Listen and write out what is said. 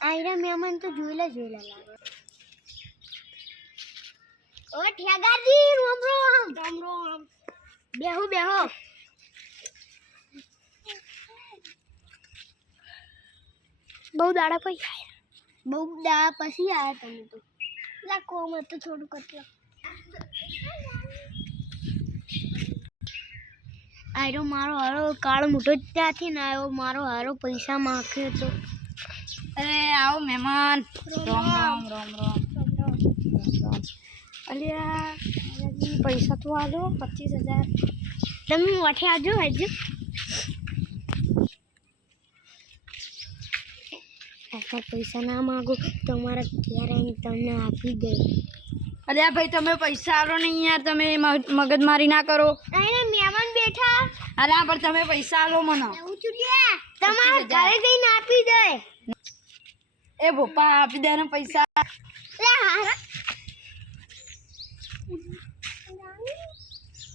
આયરા મહેમાન તો જોઈલા લાગે. ઓ ઠેગાજી રોમ રોમ. રોમ રોમ. બેહો બેહો. બહુ દાડા પછી આયા તમે તો. લા કોમ તો થોડું કરતો. આયરો મારો હારો કાળો મોટો ત્યાંથી ને આવ્યો મારો હારો પૈસા માગ્યો તો. અરે આવો મહેમાન. રોમ રોમ રોમ રોમ. અલ્યા પૈસા તો આલો 25,000. તમે વઠે આવજો હજુ. આટલા પૈસા ના માગો તમારા ઘેર આવીને તમને આપી દે. અલ્યા ભાઈ તમે પૈસા આલો નહીં યાર, તમે મગજમારી ના કરો. અહીં મહેમાન બેઠા. અલ્યા પણ તમે પૈસા આલો મને. તમારા ઘરે જઈને આપી દે. એ ભોપા આપી દે ને પૈસા.